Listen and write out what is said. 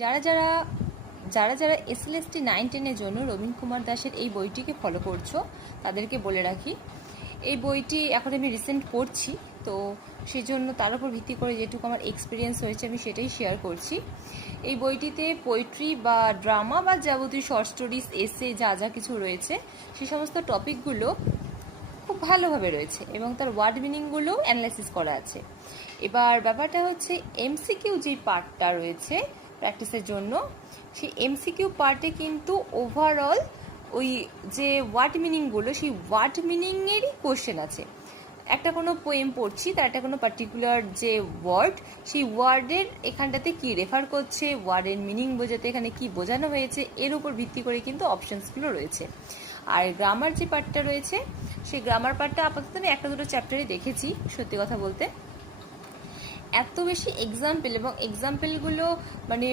যারা যারা যারা যারা SLST 9-10-এর জন্য রবীন কুমার দাসের এই বইটিকে ফলো করছো তাদেরকে বলে রাখি, এই বইটি এখন আমি রিসেন্ট পড়ছি, তো সেই জন্য তার উপর ভিত্তি করে যেটুকু আমার এক্সপিরিয়েন্স হয়েছে আমি সেটাই শেয়ার করছি। এই বইটিতে পোয়েট্রি বা ড্রামা বা যাবতীয় শর্ট স্টোরিজ, এসে যা যা কিছু রয়েছে সেই সমস্ত টপিকগুলো খুব ভালোভাবে রয়েছে এবং তার ওয়ার্ড মিনিংগুলোও অ্যানালাইসিস করা আছে। এবার ব্যাপারটা হচ্ছে এমসিকিউ যে পার্টটা রয়েছে প্র্যাকটিসের জন্য, সেই এমসিকিউ পার্টে কিন্তু ওভারঅল ওই যে ওয়ার্ড মিনিংগুলো, সেই ওয়ার্ড মিনিংয়েরই কোশ্চেন আছে। একটা কোনো পোয়েম পড়ছি, তার একটা কোনো পার্টিকুলার যে ওয়ার্ড, সেই ওয়ার্ডের এখানটাতে কি রেফার করছে, ওয়ার্ডের মিনিং বোঝাতে এখানে কি বোঝানো হয়েছে, এর উপর ভিত্তি করে কিন্তু অপশানসগুলো রয়েছে। আর গ্রামার যে পার্টটা রয়েছে, সেই গ্রামার পার্টটা আপাতত আমি একটা দুটো চ্যাপ্টারে দেখেছি। সত্যি কথা বলতে এত বেশি এক্সাম্পল, এবং এক্সাম্পলগুলো মানে